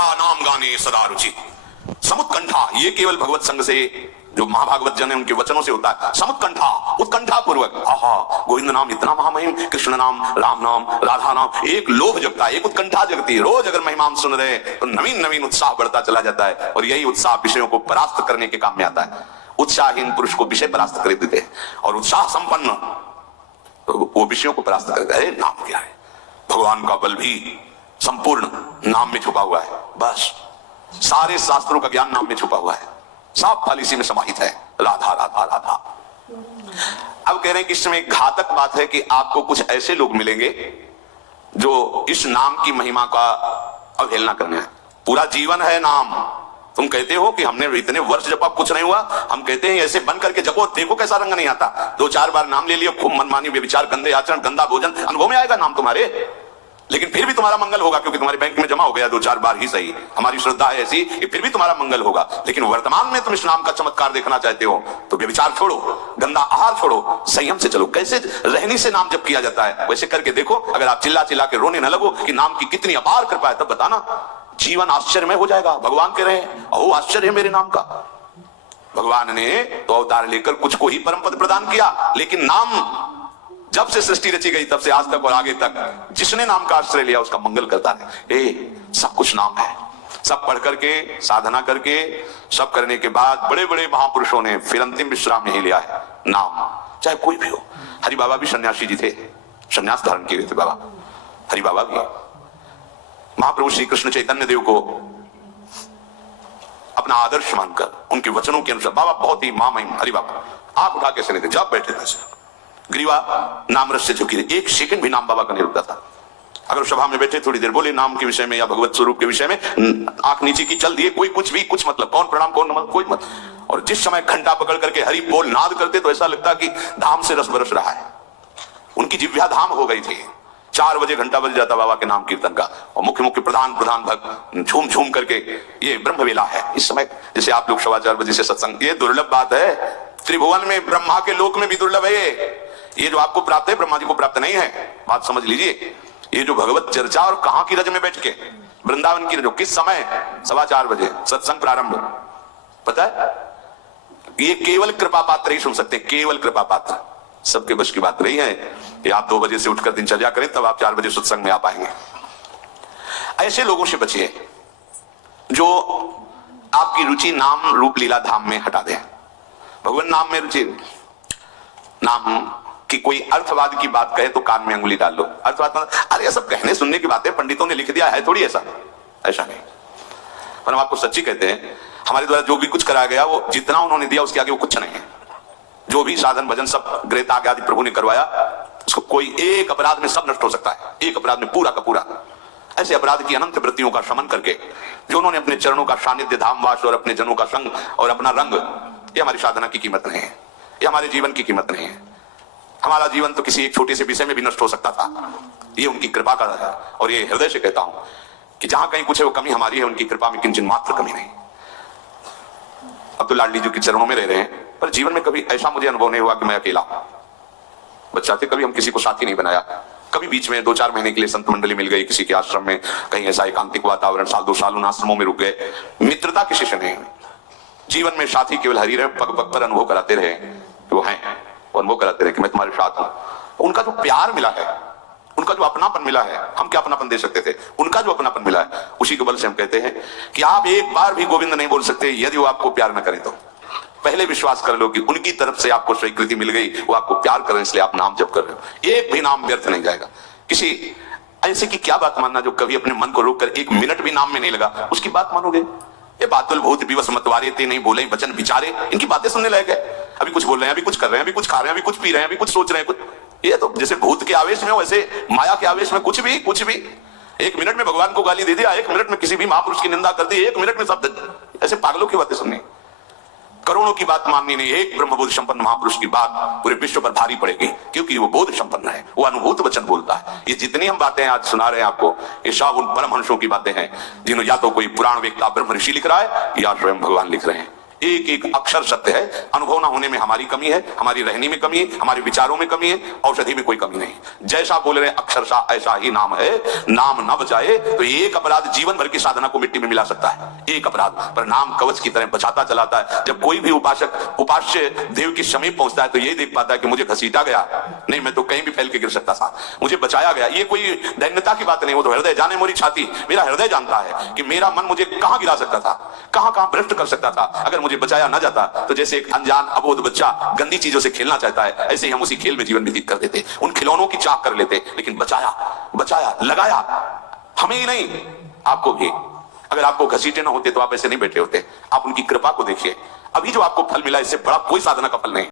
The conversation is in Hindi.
समुत्कंठा नाम गाने सदा रुचि। समुत्कंठा ये केवल भगवत संग से, जो महाभागवत जन है उनके वचनों से होता है। समुत्कंठा, उत्कंठा पूर्वक, आहा गोविंद नाम इतना महामहिम, कृष्ण नाम, राम नाम, राधा नाम, एक लोभ जगता है, एक उत्कंठा जगती है। रोज अगर महिमा सुन रहे तो नवीन नवीन उत्साह बढ़ता चला जाता है, और यही उत्साह विषयों को परास्त करने के काम में आता है। उत्साहहीन पुरुष को विषय परास्त कर देते हैं, और उत्साह संपन्न तो वो विषयों को परास्त कर देता है। नाम क्या है? भगवान का बल भी संपूर्ण नाम में छुपा हुआ है। बस सारे शास्त्रों का ज्ञान नाम में छुपा हुआ है, सब फल इसी में समाहित है। राधा राधा राधा। अब कह रहे हैं कि इसमें घातक बात है कि आपको कुछ ऐसे लोग मिलेंगे जो इस नाम की महिमा का अवहेलना करने हैं। पूरा जीवन है नाम। तुम कहते हो कि हमने इतने वर्ष जपा कुछ नहीं हुआ, हम कहते हैं ऐसे बन करके जपो, देखो कैसा रंग नहीं आता। 2-4 बार नाम ले लियो, खूब मनमानी व्यभिचार, गंदे आचरण, गंदा भोजन, अनुभव में आएगा नाम तुम्हारे, लेकिन फिर भी तुम्हारा मंगल होगा, क्योंकि तुम्हारे बैंक में जमा हो गया 2-4 बार ही सही। हमारी श्रद्धा है ऐसी कि फिर भी तुम्हारा मंगल होगा। लेकिन वर्तमान में तुम इस नाम का चमत्कार देखना चाहते हो तो व्यभिचार छोड़ो, गंदा आहार छोड़ो, संयम से चलो। कैसे रहनी से नाम जप किया जाता है वैसे करके देखो। अगर आप चिल्ला चिल्ला के रोने न लगो कि नाम की कितनी अपार कृपा है, तब बताना, जीवन आश्चर्यमय हो जाएगा। भगवान कह रहे हैं अहो आश्चर्य है मेरे नाम का। भगवान ने तो अवतार लेकर कुछ को ही परम पद प्रदान किया, लेकिन नाम जब से सृष्टि रची गई तब से आज तक और आगे तक जिसने नाम का आश्रय लिया उसका मंगल करता है। सब कुछ नाम है। सब पढ़ करके, साधना करके, सब करने के बाद बड़े बड़े महापुरुषों ने फिर अंतिम विश्राम यही लिया है, नाम। चाहे कोई भी हो। हरि बाबा भी सन्यासी जी थे, सन्यास धारण किए थे बाबा हरि बाबा भी। महाप्रभु श्री कृष्ण चैतन्य देव को अपना आदर्श मानकर उनके वचनों के अनुसार बाबा बहुत ही महामहिम हरि बाबा आंख उठा के नहीं थे, जब बैठे थे ग्रीवा नाम रस से झुकी रही, एक सेकंड भी नाम बाबा का नहीं रुकता था। अगर सभा में बैठे थोड़ी देर बोले नाम के विषय में या भगवत स्वरूप के विषय में, आंख नीचे की चल दिए, कोई कुछ भी कुछ मतलब, कौन प्रणाम कौन नमन कोई मत। और जिस समय घंटा पकड़ करके हरि बोल नाद करते तो ऐसा लगता कि धाम से रस बरस रहा है। उनकी जिह्वा धाम हो गई थी। 4 बजे घंटा बज जाता बाबा के नाम कीर्तन का, और मुख्य मुख्य प्रधान भक्त झूम झूम करके, ये ब्रह्म वेला है इस समय। जैसे आप लोग 4:15 बजे से सत्संग, ये दुर्लभ बात है। त्रिभुवन में ब्रह्मा के लोक में भी दुर्लभ है ये जो आपको प्राप्त है, ब्रह्मा जी को प्राप्त नहीं है। बात समझ लीजिए। ये जो भगवत चर्चा और कहां की रज में बैठ के वृंदावन की रजो, किस समय 4:15 बजे सत्संग प्रारंभ, पता है? ये केवल कृपा पात्र ही सुन सकते हैं, केवल कृपा पात्र। सबके बस की बात नहीं है कि आप 2 बजे से उठकर दिनचर्या करें तब आप 4 बजे सत्संग में आ पाएंगे। ऐसे लोगों से बचिए जो आपकी रुचि नाम रूप लीला धाम में हटा दे। भगवान नाम में रुचि, नाम कि कोई अर्थवाद की बात कहे तो कान में अंगुली डाल लो। अर्थवाद अरे ये सब कहने सुनने की बातें, पंडितों ने लिख दिया है थोड़ी, ऐसा नहीं। पर हम आपको सच्ची कहते हैं, हमारे द्वारा जो भी कुछ कराया गया वो जितना उन्होंने दिया उसके आगे वो कुछ नहीं है। जो भी साधन भजन सब ग्रेता आदि प्रभु ने करवाया, उसको कोई एक अपराध में सब नष्ट हो सकता है, एक अपराध में पूरा का पूरा। ऐसे अपराध की अनंत वृत्तियों का शमन करके जो उन्होंने अपने चरणों का सानिध्य, धामवास और अपने जनों का संग और अपना रंग, ये हमारी साधना की कीमत नहीं है, ये हमारे जीवन की कीमत नहीं है। हमारा जीवन तो किसी एक छोटे से विषय में भी नष्ट हो सकता था, ये उनकी कृपा का है। और ये हृदय से कहता हूं कि जहां कहीं कुछ है वो कमी हमारी है, उनकी कृपा में किंचन मात्र कमी नहीं। अब तो लाडली जी के चरणों में रह रहे हैं, पर जीवन में कभी ऐसा मुझे अनुभव नहीं हुआ कि मैं अकेला हूं। बच्चा थे, कभी हम किसी को साथी नहीं बनाया। कभी बीच में 2-4 महीने के लिए संत मंडली मिल गई किसी के आश्रम में, कहीं ऐसा एकांतिक वातावरण, 1-2 साल उन आश्रमों में रुक गए। मित्रता किसी से नहीं। जीवन में साथी केवल हरि रहे, पग पग पर अनुभव कराते रहे वो हैं, और अनुभव कराते रहे कि मैं तुम्हारे साथ हूं। उनका जो प्यार मिला है, उनका जो अपनापन मिला है, हम क्या अपनापन दे सकते थे, उनका जो अपनापन मिला है, उसी के बल से हम कहते हैं कि आप एक बार भी गोविंद नहीं बोल सकते यदि वो आपको प्यार न करें तो। पहले विश्वास कर लो कि उनकी तरफ से आपको स्वीकृति मिल गई, वो आपको प्यार कर रहे हैं इसलिए आप नाम जप कर रहे हो। एक भी नाम व्यर्थ नहीं जाएगा। किसी ऐसे की क्या बात मानना जो कभी अपने मन को रोक कर 1 मिनट भी नाम में नहीं लगा, उसकी बात मानोगे? ये बातुल भूत विवश मतवारे ते नहीं बोले वचन विचारे, इनकी बातें सुनने लगे। अभी कुछ बोल रहे हैं, अभी कुछ कर रहे हैं, अभी कुछ खा रहे हैं, अभी कुछ पी रहे हैं, अभी कुछ सोच रहे हैं, कुछ। ये तो जैसे भूत के आवेश में, वैसे माया के आवेश में कुछ भी 1 मिनट में भगवान को गाली दे दिया, 1 मिनट में किसी भी महापुरुष की निंदा कर दी, 1 मिनट में सब। ऐसे पागलों की बातें सुननी, करोड़ों की बात माननी नहीं। एक ब्रह्मबोध संपन्न महापुरुष की बात पूरे विश्व पर भारी पड़ेगी, क्योंकि वो बोध संपन्न है, वो अनुभूत वचन बोलता है। ये जितनी हम बातें आज सुना रहे हैं आपको, ये सब उन परमहंसों की बातें हैं जिन्होंने या तो कोई पुराण वेत्ता ब्रह्म ऋषि लिख रहा है या स्वयं भगवान लिख रहे हैं। एक एक अक्षर सत्य है। अनुभव ना होने में हमारी कमी है, हमारी रहने में कमी है, हमारे विचारों में कमी है, औषधि में कोई कमी नहीं। जैसा बोल रहे अक्षरशः ऐसा ही नाम है। नाम न बचाए तो एक अपराध जीवन भर की साधना को मिट्टी में मिला सकता है। एक अपराध पर नाम कवच की तरह बचाता चलाता है। जब कोई भी उपासक उपास्य देव के समीप पहुंचता है तो यही देख पाता है कि मुझे घसीटा गया नहीं, मैं तो कहीं भी फैल के गिर सकता था, मुझे बचाया गया। ये कोई दैन्यता की बात नहीं, वो तो हृदय जाने मोरी छाती, मेरा हृदय जानता है कि मेरा मन मुझे कहां गिरा सकता था, कहां कहां भ्रष्ट कर सकता था। अगर मुझे बचाया न जाता तो जैसे एक अनजान अबोध बच्चा गंदी चीजों से खेलना चाहता है, ऐसे ही हम उसी खेल में जीवन व्यतीत कर देते, उन खिलौनों की चाक कर लेते। लेकिन बचाया, बचाया, लगाया, हमें ही नहीं आपको भी। अगर आपको घसीटे ना होते तो आप ऐसे नहीं बैठे होते। आप उनकी कृपा को देखिए। अभी जो आपको फल मिला इससे बड़ा कोई साधना का फल नहीं।